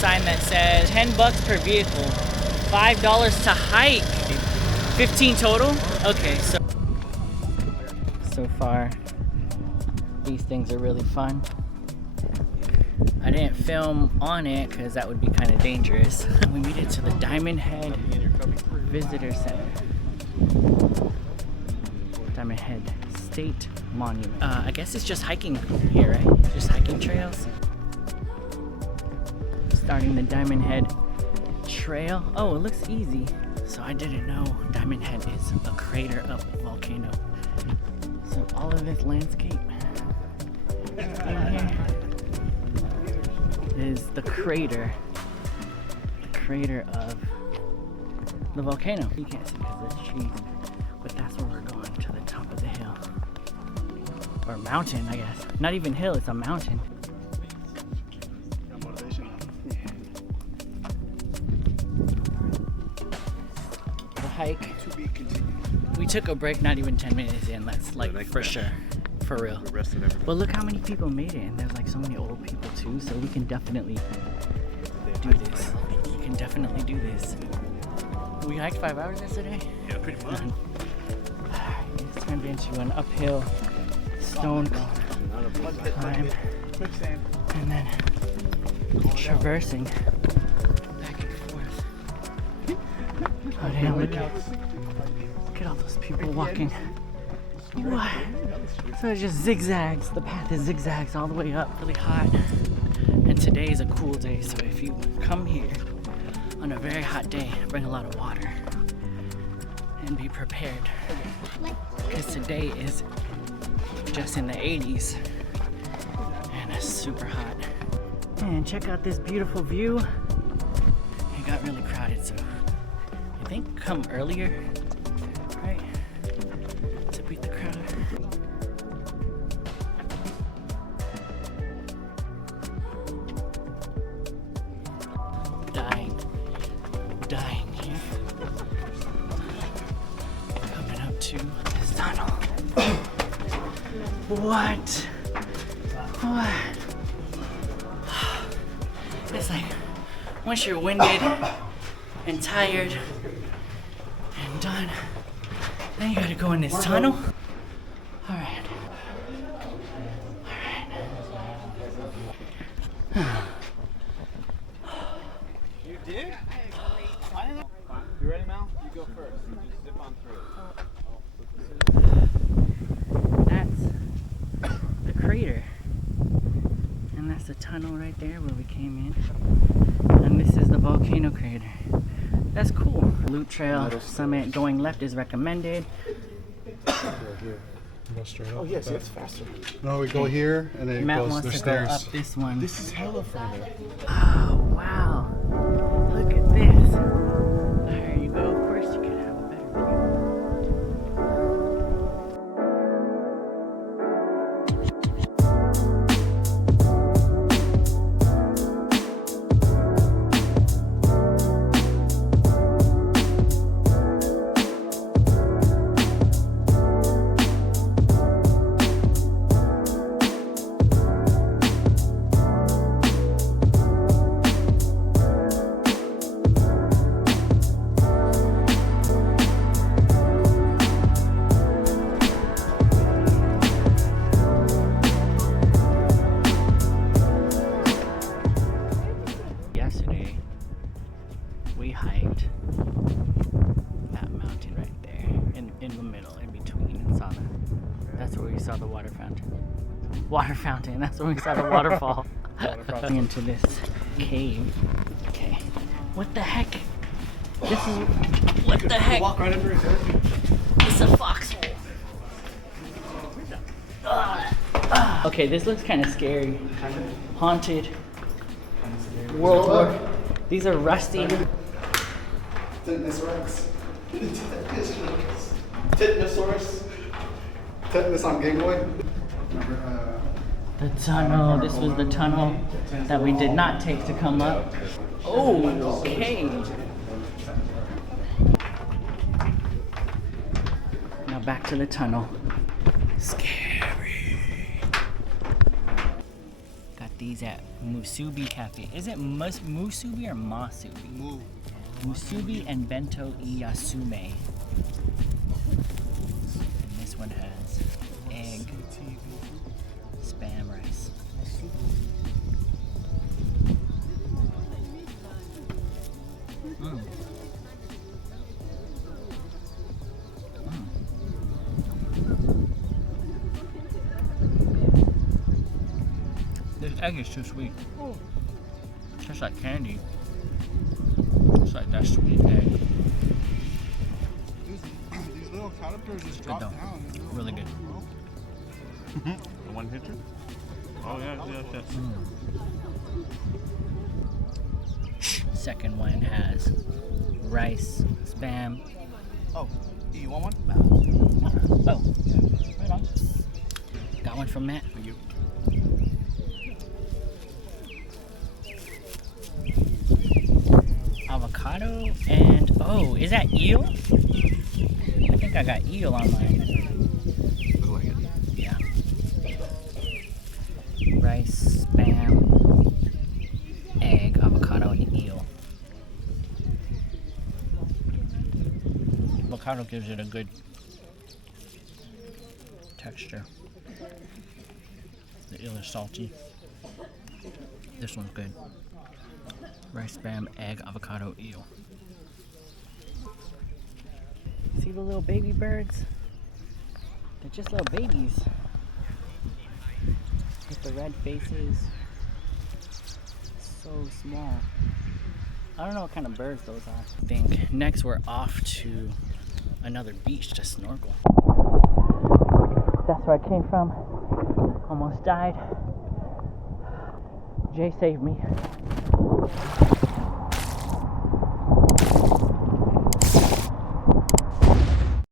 sign that says 10 bucks per vehicle, $5 to hike, 15 total. Okay, so far these things are really fun. I didn't film on it because that would be kind of dangerous. We made it to the Diamond Head Visitor Center. Diamond Head State Monument. I guess it's just hiking here, right? Just hiking trails. Starting the Diamond Head Trail. Oh, it looks easy. So I didn't know Diamond Head is a crater of a volcano. So all of this landscape in here is the crater of the volcano. You can't see because there's trees, but that's where we're going, to the top of the hill. Or mountain, I guess. Not even hill, it's a mountain. The hike. To be continued. We took a break not even 10 minutes in, that's like for sure. For real. But look how many people made it, and there's like so many old people too, so we can definitely do this. We can definitely do this. We hiked 5 hours yesterday? Yeah, pretty much. It's turned into an uphill stone climb, and then traversing back and forth. Oh damn, look at all those people walking. What? So it just zigzags. The path is zigzags all the way up, really hot. And today is a cool day, so if you come here on a very hot day, bring a lot of water and be prepared. Because today is just in the 80s and it's super hot. And check out this beautiful view. It got really crowded, so I think come earlier, right? To beat the crowd. Dying here. Coming up to this tunnel. What? It's like, once you're winded and tired and done, then you gotta go in this tunnel. Alright. You did? You ready, Mal? You go first. You just zip on through. That's the crater. And that's the tunnel right there where we came in. And this is the volcano crater. That's cool. Loop Trail Summit going left is recommended. Go straight up. Oh, yes, it's faster. No, we go here and then it Matt goes, wants there's to go stairs. up this one. This is hella further. Oh, wow. Look at this. The higher you go, of course, you can have a better Yesterday, we hiked that mountain right there, in the middle, in between, and saw that's where we saw the water fountain. That's where we saw the waterfall. Into this cave. Okay. What the heck? What the heck? Walk right under it. It's a foxhole. Okay, this looks kind of scary. Haunted. World War. These are rusty. Tetanus Rex. Tetanosaurus. Tetanus on Game Boy. The tunnel. This was the tunnel that we did not take to come up. Oh, okay. Now back to the tunnel. Scary. Got these at Musubi Cafe. Is it Musubi or Masubi? Musubi and Bento Iyasume. And this one has egg, spam rice. Mm. This egg is too sweet. Tastes like candy. It's like that sweet egg. These little caterpillars just Good drop though. down. Really good. The one hit you? Oh, yes. Second one has rice, spam. Oh, you want one? Oh, right on. Got one from Matt. Thank you. Avocado and oh, is that eel? I think I got eel on mine. Look like it. Yeah. Rice, spam, egg, avocado, and eel. Avocado gives it a good texture. The eel is salty. This one's good. Rice, spam, egg, avocado, eel. See the little baby birds? They're just little babies. With the red faces. So small. I don't know what kind of birds those are. I think next we're off to another beach to snorkel. That's where I came from. Almost died. Jay saved me.